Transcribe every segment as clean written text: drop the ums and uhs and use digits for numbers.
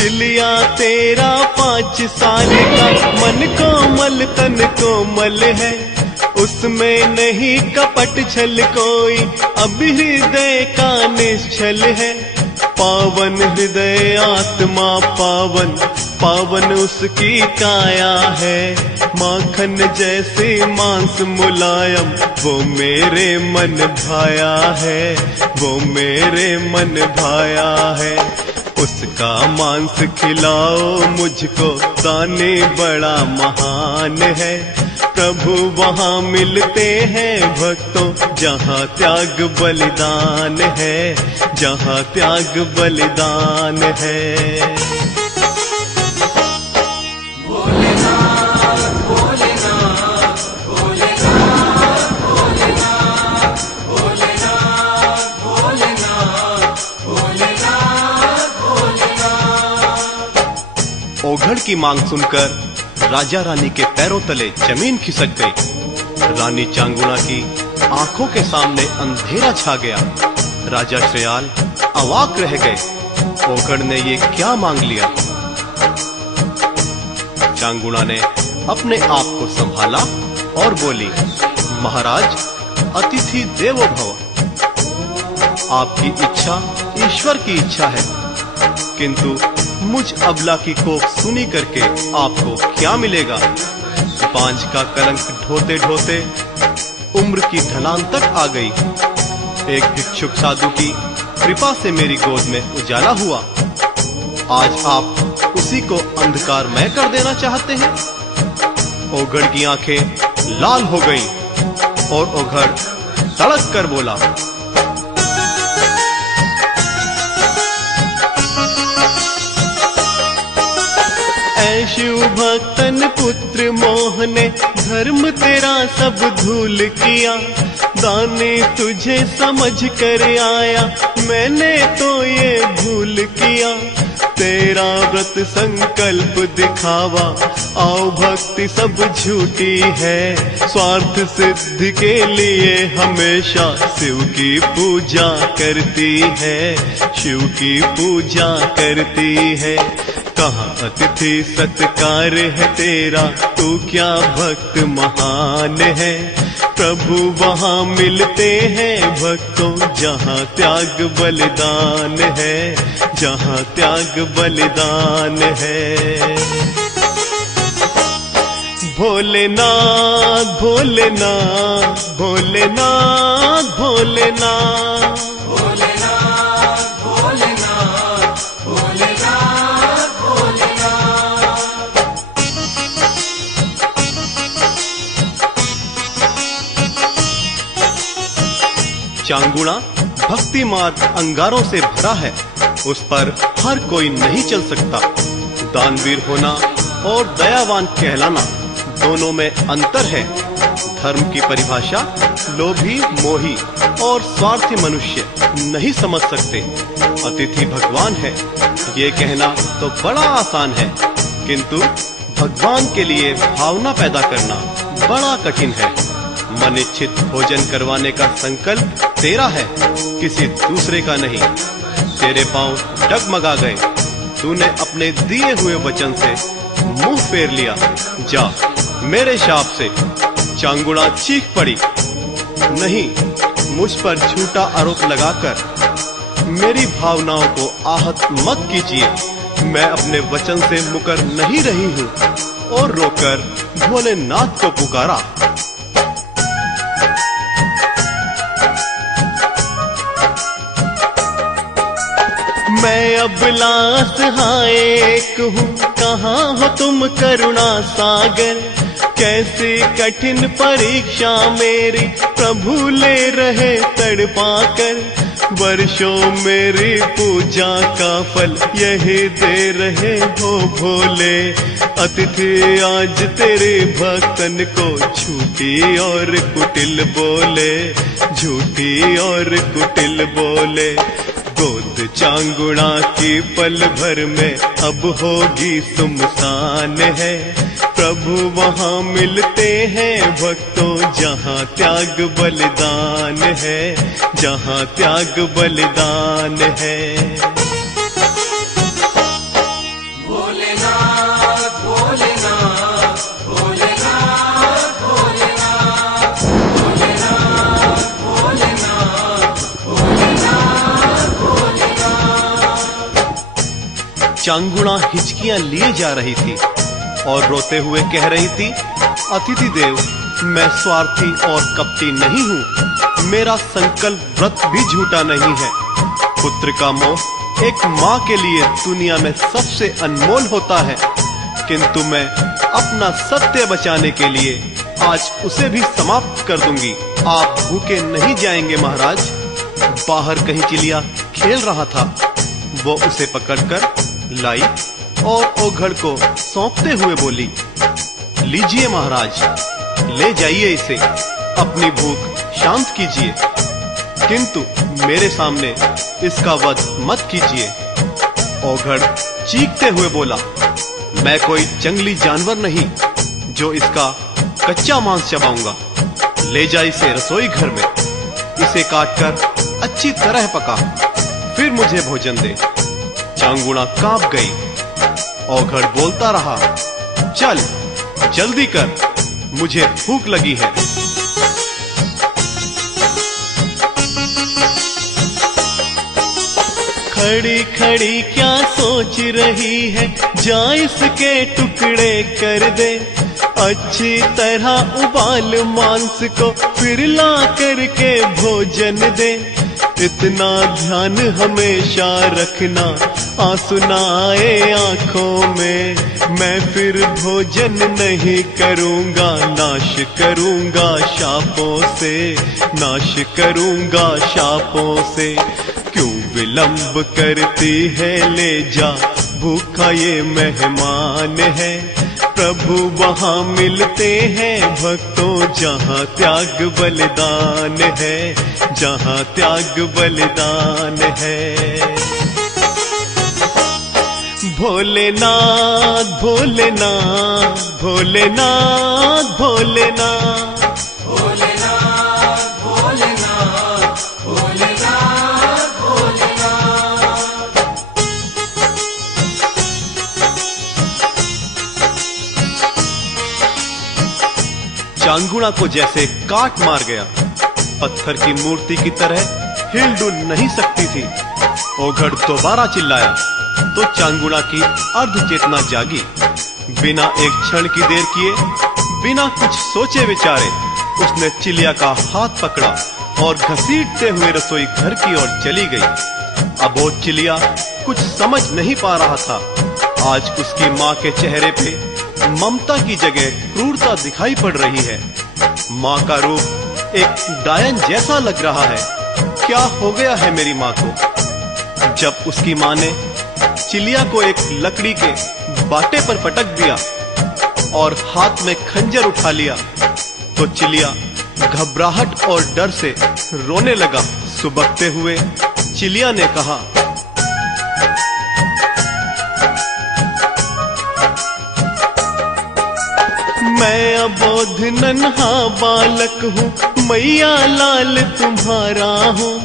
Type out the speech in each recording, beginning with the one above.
चिलिया तेरा 5 साल का, मन कोमल तन कोमल है, उसमें नहीं कपट छल कोई, अब हृदय का निश्चल है। पावन हृदय आत्मा पावन, पावन उसकी काया है, माखन जैसे मांस मुलायम, वो मेरे मन भाया है, वो मेरे मन भाया है। उसका मांस खिलाओ मुझको, दाने बड़ा महान है, प्रभु वहाँ मिलते हैं भक्तों, जहाँ त्याग बलिदान है, जहाँ त्याग बलिदान है। ओघड़ की मांग सुनकर राजा रानी के पैरों तले जमीन खिसक गई। रानी चांगुणा की आंखों के सामने अंधेरा छा गया। राजा श्रेयाल अवाक रह गए, ओघड़ ने ये क्या मांग लिया। चांगुणा ने अपने आप को संभाला और बोली, महाराज, अतिथि देवो भव। आपकी इच्छा ईश्वर की इच्छा है, किंतु मुझ अबला की कोख सुनी करके आपको क्या मिलेगा। बांझ का कलंक ढोते ढोते उम्र की ढलान तक आ गई। एक भिक्षुक साधु की कृपा से मेरी गोद में उजाला हुआ। आज आप उसी को अंधकारमय कर देना चाहते हैं। ओघड़ की आंखें लाल हो गईं और ओघड़ तड़क कर बोला, ऐ शिव भक्तन पुत्र मोह ने धर्म तेरा सब धूल किया। दाने तुझे समझ कर आया, मैंने तो ये भूल किया। तेरा व्रत संकल्प दिखावा, आओ भक्ति सब झूठी है। स्वार्थ सिद्धि के लिए हमेशा शिव की पूजा करती है, शिव की पूजा करती है। कहाँ अतिथि सत्कार है तेरा, तू क्या भक्त महान है। प्रभु वहाँ मिलते हैं भक्तों, जहाँ त्याग बलिदान है, जहाँ त्याग बलिदान है। भोलेनाथ भोलेनाथ भोलेनाथ भोलेनाथ चांगुणा भक्ति मार्ग अंगारों से भरा है, उस पर हर कोई नहीं चल सकता। दानवीर होना और दयावान कहलाना, दोनों में अंतर है। धर्म की परिभाषा लोभी, मोही और स्वार्थी मनुष्य नहीं समझ सकते। अतिथि भगवान है, ये कहना तो बड़ा आसान है, किंतु भगवान के लिए भावना पैदा करना बड़ा कठिन है। मनिच्छित भोजन करवाने का संकल्प तेरा है, किसी दूसरे का नहीं। तेरे पांव डगमगा गए, तूने अपने दिए हुए वचन से मुंह फेर लिया। जा मेरे शाप से। चांगुणा चीख पड़ी, नहीं, मुझ पर झूठा आरोप लगाकर मेरी भावनाओं को आहत मत कीजिए। मैं अपने वचन से मुकर नहीं रही हूँ। और रोकर भोलेनाथ को पुकारा। मैं अबला असहायक हूँ, कहाँ हो तुम करुणा सागर। कैसी कठिन परीक्षा मेरी प्रभु ले रहे तड़पा कर। वर्षों मेरी पूजा का फल यही दे रहे हो भोले। अतिथि आज तेरे भक्तन को झूठी और कुटिल बोले, झूठी और कुटिल बोले। गोद चांगुणा की पल भर में अब होगी सुमसान है। प्रभु वहाँ मिलते हैं भक्तों, जहाँ त्याग बलिदान है, जहाँ त्याग बलिदान है। चांगुणा हिचकियां लिए जा रही थी और रोते हुए कह रही थी, अतिथि देव, मैं स्वार्थी और कपटी नहीं हूँ। मेरा संकल्प व्रत भी झूठा नहीं है। पुत्र का मोह एक माँ के लिए दुनिया में सबसे अनमोल होता है, किंतु मैं अपना सत्य बचाने के लिए आज उसे भी समाप्त कर दूंगी। आप भूखे नहीं जाएंगे महाराज। बाहर कहीं चिलिया खेल रहा था। वो उसे पकड़कर लाई और ओघड़ को सौंपते हुए बोली, लीजिए महाराज, ले जाइए इसे, अपनी भूख शांत कीजिए, किंतु मेरे सामने इसका वध मत कीजिए। ओघड़ चीखते हुए बोला, मैं कोई जंगली जानवर नहीं जो इसका कच्चा मांस चबाऊंगा। ले जा इसे रसोई घर में, इसे काटकर अच्छी तरह पका, फिर मुझे भोजन दे। चांगुणा कांप गई। ओघड़ बोलता रहा, चल जल्दी कर, मुझे भूख लगी है। खड़ी खड़ी क्या सोच रही है, जा इसके टुकड़े कर दे। अच्छी तरह उबाल मांस को, फिर ला करके भोजन दे। इतना ध्यान हमेशा रखना, आंसू ना आए आंखों में। मैं फिर भोजन नहीं करूंगा, नाश करूंगा शापों से, नाश करूंगा शापों से। क्यों विलंब करती है, ले जा, भूखा ये मेहमान है। प्रभु वहाँ मिलते हैं भक्तों, जहाँ त्याग बलिदान है, जहाँ त्याग बलिदान है। भोलेनाथ भोलेनाथ भोलेनाथ भोलेनाथ भोलेनाथ भोलेनाथ भोलेनाथ भोलेनाथ। चांगुणा को जैसे काट मार गया। पत्थर की मूर्ति की तरह हिलडुल नहीं सकती थी। ओघड़ दोबारा चिल्लाया तो चांगुणा की अर्ध चेतना जागी। बिना एक क्षण की देर किए, बिना कुछ सोचे विचारे, उसने चिलिया का हाथ पकड़ा और घसीटते हुए रसोई घर की ओर चली गई। अब वो चिलिया कुछ समझ नहीं पा रहा था। आज उसकी माँ के चेहरे पे ममता की जगह क्रूरता दिखाई पड़ रही है। माँ का रूप एक डायन जैसा लग रहा है। क्या हो गया है मेरी माँ को? जब उसकी माँ ने चिलिया को एक लकड़ी के बाटे पर पटक दिया और हाथ में खंजर उठा लिया, तो चिलिया घबराहट और डर से रोने लगा। सुबकते हुए चिलिया ने कहा, मैं अबोध नन्हा बालक हूँ, मैया लाल तुम्हारा हूँ।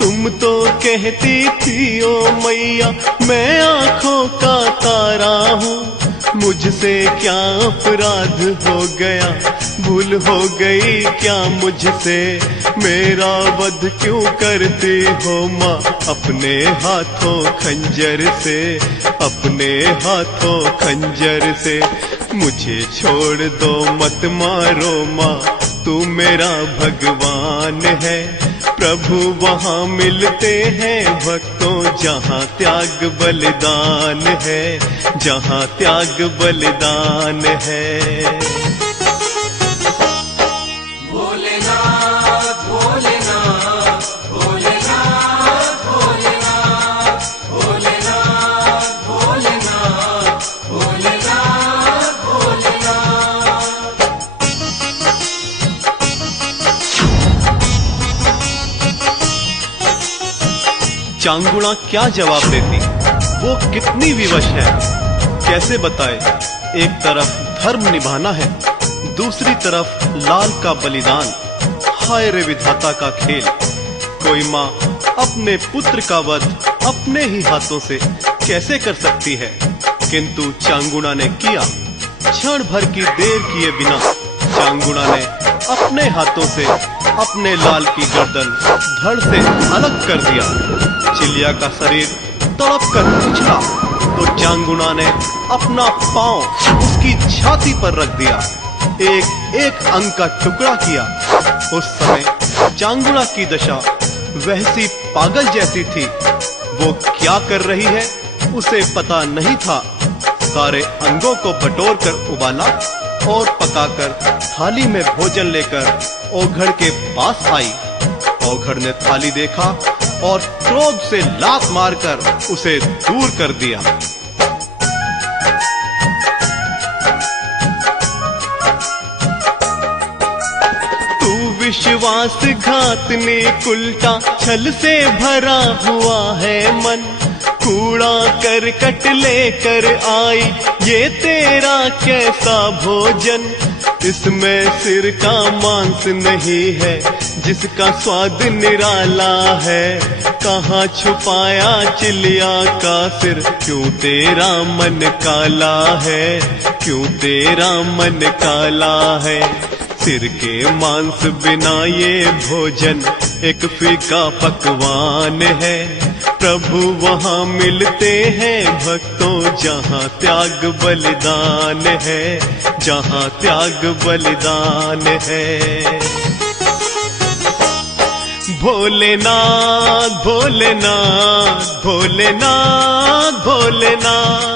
तुम तो कहती थी ओ मैया, मैं आँखों का तारा हूँ। मुझसे क्या अपराध हो गया, भूल हो गई क्या मुझसे? मेरा वध क्यों करती हो माँ अपने हाथों खंजर से, अपने हाथों खंजर से? मुझे छोड़ दो मत मारो माँ, तू मेरा भगवान है। प्रभु वहाँ मिलते हैं भक्तों, जहाँ त्याग बलिदान है, जहाँ त्याग बलिदान है। भोलेनाथ भोलेनाथ भोलेनाथ भोलेनाथ भोलेनाथ भोलेनाथ भोलेनाथ भोलेनाथ। चांगुणा क्या जवाब देती? वो कितनी विवश है, कैसे बताए? एक तरफ धर्म निभाना है, दूसरी तरफ लाल का बलिदान। हाय रे विधाता का खेल! कोई माँ अपने पुत्र का वध अपने ही हाथों से कैसे कर सकती है? किंतु चांगुणा ने किया। क्षण भर की देर किए बिना चांगुणा ने अपने हाथों से अपने लाल की गर्दन धड़ से अलग कर दिया। चिलिया का शरीर तड़प कर उछला तो चांगुणा ने अपना पांव उसकी छाती पर रख दिया, एक एक अंग का टुकड़ा किया। उस समय चांगुणा की दशा वैसी पागल जैसी थी। वो क्या कर रही है उसे पता नहीं था। सारे अंगों को बटोर कर उबाला और पकाकर थाली में भोजन लेकर ओघड़ के पास आई। ओघड़ ने थाली देखा और क्रोध से लात मारकर उसे दूर कर दिया। विश्वासघातने उल्टा छल से भरा हुआ है मन, कूड़ा करकट लेकर आई ये तेरा कैसा भोजन। इसमें सिर का मांस नहीं है जिसका स्वाद निराला है, कहाँ छुपाया चिलिया का सिर, क्यों तेरा मन काला है, क्यों तेरा मन काला है। सिर के मांस बिना ये भोजन एक फीका पकवान है। प्रभु वहाँ मिलते हैं भक्तों जहाँ त्याग बलिदान है, जहाँ त्याग बलिदान है। भोलेनाथ भोलेनाथ भोलेनाथ भोलेनाथ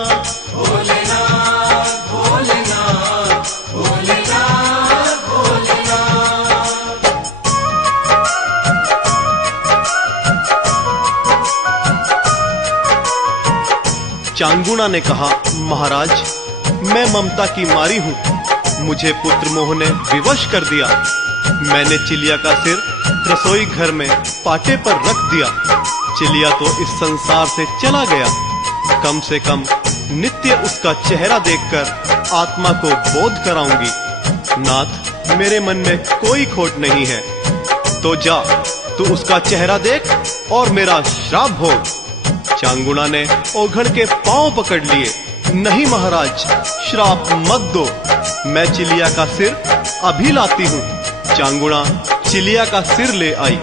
चांगुणा ने कहा, महाराज मैं ममता की मारी हूँ, मुझे पुत्र मोह ने विवश कर दिया। मैंने चिलिया का सिर रसोई घर में पाटे पर रख दिया। चिलिया तो इस संसार से चला गया, कम से कम नित्य उसका चेहरा देखकर आत्मा को बोध कराऊंगी। नाथ मेरे मन में कोई खोट नहीं है, तो जा तू उसका चेहरा देख और मेरा श्राप भोग। चांगुणा ने ओघड़ के पांव पकड़ लिए। नहीं महाराज, श्राप मत दो, मैं चिलिया का सिर अभी लाती हूँ। चांगुणा चिलिया का सिर ले आई।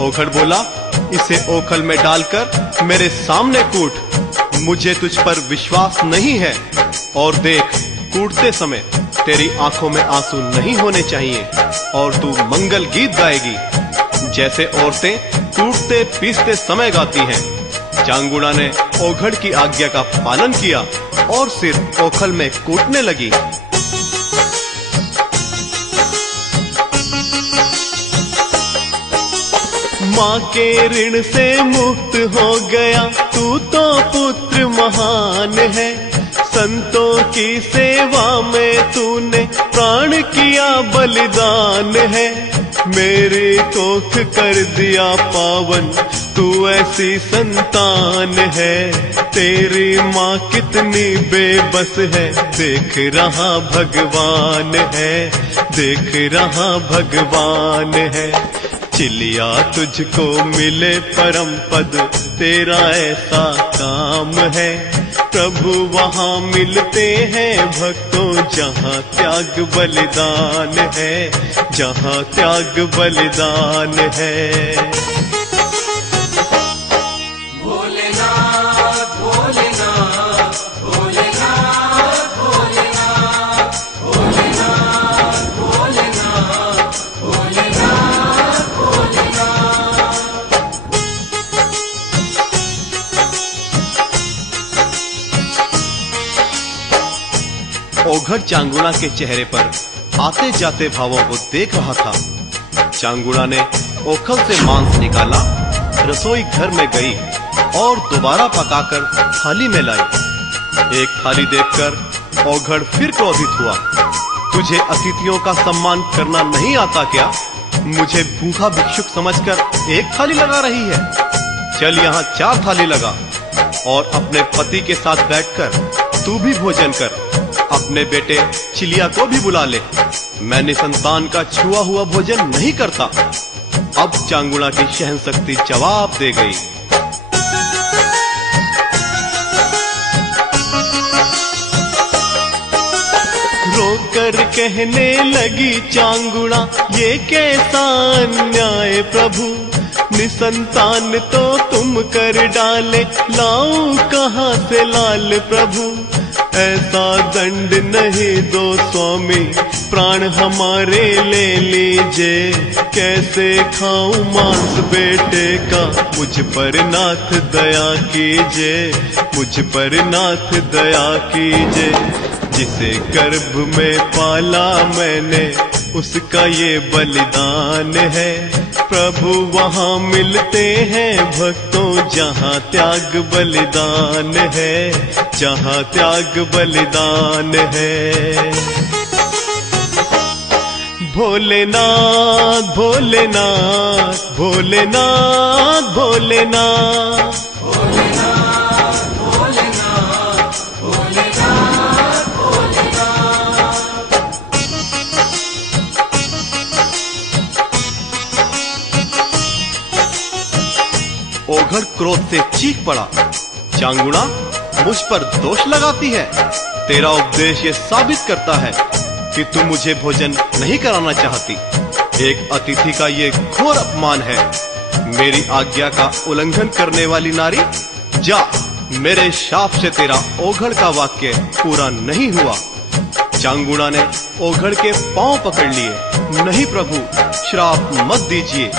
ओघड़ बोला, इसे ओखल में डालकर मेरे सामने कूट, मुझे तुझ पर विश्वास नहीं है। और देख, कूटते समय तेरी आंखों में आंसू नहीं होने चाहिए और तू मंगल गीत गाएगी, जैसे औरतें कूटते पीसते समय गाती हैं। चांगुणा ने ओघड़ की आज्ञा का पालन किया और सिर ओखल में कूटने लगी। माँ के ऋण से मुक्त हो गया तू तो पुत्र महान है, संतों की सेवा में तूने प्राण किया बलिदान है। मेरी कोख कर दिया पावन, तू ऐसी संतान है। तेरी माँ कितनी बेबस है, देख रहा भगवान है, देख रहा भगवान है। चिलिया तुझको मिले परम पद, तेरा ऐसा काम है। प्रभु वहाँ मिलते हैं भक्तों जहाँ त्याग बलिदान है, जहाँ त्याग बलिदान है। ओघड़ चांगुणा के चेहरे पर आते जाते भावों को देख रहा था। चांगुणा ने ओखल से मांस निकाला, रसोई घर में गई और दोबारा पकाकर थाली में लाई। एक थाली देखकर ओघड़ फिर क्रोधित हुआ। तुझे अतिथियों का सम्मान करना नहीं आता क्या? मुझे भूखा भिक्षुक समझकर एक थाली लगा रही है। चल यहाँ 4 थाली लगा और अपने पति के साथ बैठकर तू भी भोजन कर। अपने बेटे चिलिया को भी बुला ले। मैं निसंतान का छुआ हुआ भोजन नहीं करता। अब चांगुणा की सहनशक्ति जवाब दे गई। रोकर कहने लगी चांगुणा, ये कैसा अन्याय प्रभु, निसंतान तो तुम कर डाले, लाऊं कहाँ से लाल प्रभु। ऐसा दंड नहीं दो स्वामी, प्राण हमारे ले लीजिए। कैसे खाऊं मांस बेटे का, मुझ पर नाथ दया कीजिए, मुझ पर नाथ दया कीजिए। जिसे गर्भ में पाला मैंने, उसका ये बलिदान है। प्रभु वहाँ मिलते हैं भक्तों, जहाँ त्याग बलिदान है, जहाँ त्याग बलिदान है। भोलेनाथ भोलेनाथ भोलेनाथ भोलेनाथ, ओघड़ क्रोध से चीख पड़ा, चांगुड़ा मुझ पर दोष लगाती है। तेरा उपदेश ये साबित करता है कि तू मुझे भोजन नहीं कराना चाहती। एक अतिथि का ये घोर अपमान है। मेरी आज्ञा का उल्लंघन करने वाली नारी, जा, मेरे शाप से तेरा ओघड़ का वाक्य पूरा नहीं हुआ। चांगुड़ा ने ओघड़ के पांव पकड़ लिए। नहीं प्रभु, श्राप मत दीजिए,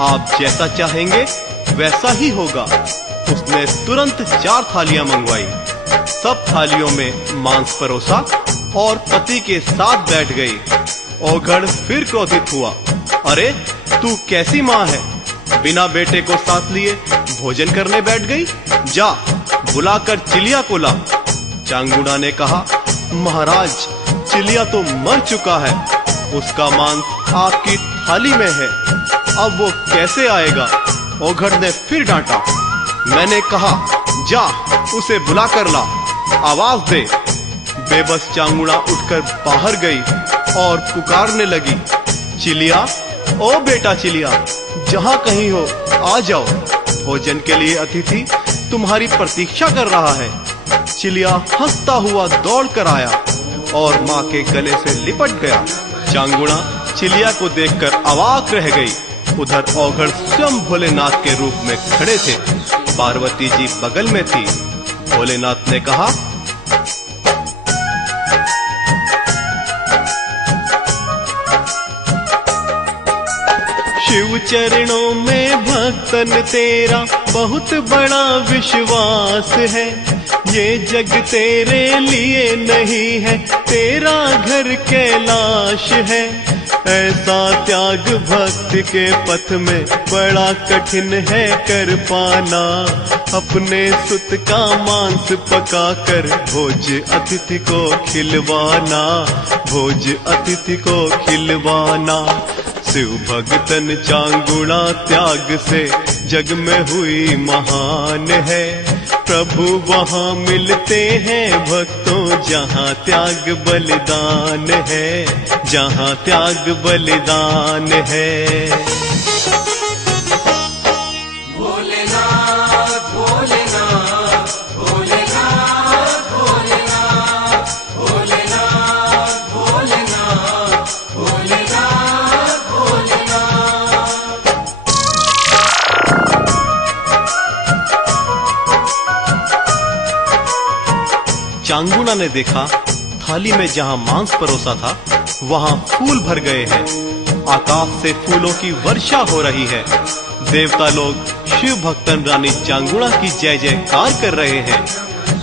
आप जैसा चाहेंगे वैसा ही होगा। उसने तुरंत 4 थालियां मंगवाई, सब थालियों में मांस परोसा और पति के साथ बैठ गई। ओघड़ फिर क्रोधित हुआ, अरे तू कैसी माँ है, बिना बेटे को साथ लिए भोजन करने बैठ गई। जा, बुलाकर चिलिया को ला। चांगुड़ा ने कहा, महाराज, चिलिया तो मर चुका है, उसका मांस आपकी थाली में है, अब वो कैसे आएगा। ओघड़ ने फिर डांटा। मैंने कहा, जा, उसे बुला कर ला, आवाज दे। बेबस चांगुड़ा उठकर बाहर गई और पुकारने लगी, चिलिया, ओ बेटा चिलिया, जहां कहीं हो आ जाओ, भोजन के लिए अतिथि तुम्हारी प्रतीक्षा कर रहा है। चिलिया हंसता हुआ दौड़ कर आया और माँ के गले से लिपट गया। चांगुड़ा चिलिया को देखकर अवाक रह गई। उधर ओघड़ स्वयं भोलेनाथ के रूप में खड़े थे। पार्वती जी बगल में थी। भोलेनाथ ने कहा, शिव चरणों में भक्तन तेरा बहुत बड़ा विश्वास है। ये जग तेरे लिए नहीं है, तेरा घर कैलाश है। ऐसा त्याग भक्त के पथ में बड़ा कठिन है कर पाना। अपने सुत का मांस पकाकर भोज अतिथि को खिलवाना, भोज अतिथि को खिलवाना। शिव भगतन चांगुड़ा त्याग से जग में हुई महान है। प्रभु वहाँ मिलते हैं भक्तों, जहाँ त्याग बलिदान है, जहाँ त्याग बलिदान है। भोलेनाथ भोलेनाथ भोलेनाथ भोलेनाथ भोलेनाथ भोलेनाथ भोलेनाथ भोलेनाथ। चांगुड़ा ने देखा, थाली में जहाँ मांस परोसा था वहाँ फूल भर गए हैं। आकाश से फूलों की वर्षा हो रही है। देवता लोग शिव भक्तन रानी चांगुड़ा की जय जयकार कर रहे हैं।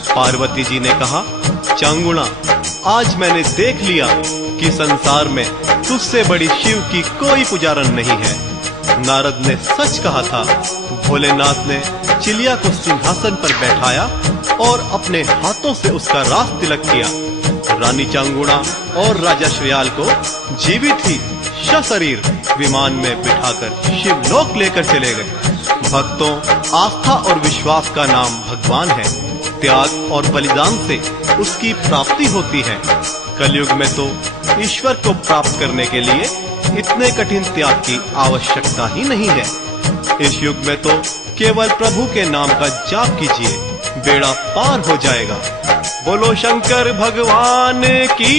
पार्वती जी ने कहा, चांगुड़ा, आज मैंने देख लिया कि संसार में तुझसे बड़ी शिव की कोई पुजारन नहीं है। नारद ने सच कहा था। भोलेनाथ ने चिलिया को सिंहासन पर बैठाया और अपने हाथों से उसका रास तिलक किया। रानी चांगुड़ा और राजा श्रयाल को जीवित ही सशरीर विमान में बिठाकर शिवलोक लेकर चले गए। भक्तों, आस्था और विश्वास का नाम भगवान है। त्याग और बलिदान से उसकी प्राप्ति होती है। कलयुग में तो ईश्वर को प्राप्त करने के लिए इतने कठिन त्याग की आवश्यकता ही नहीं है। इस युग में तो केवल प्रभु के नाम का जाप कीजिए, बेड़ा पार हो जाएगा। बोलो शंकर भगवान की।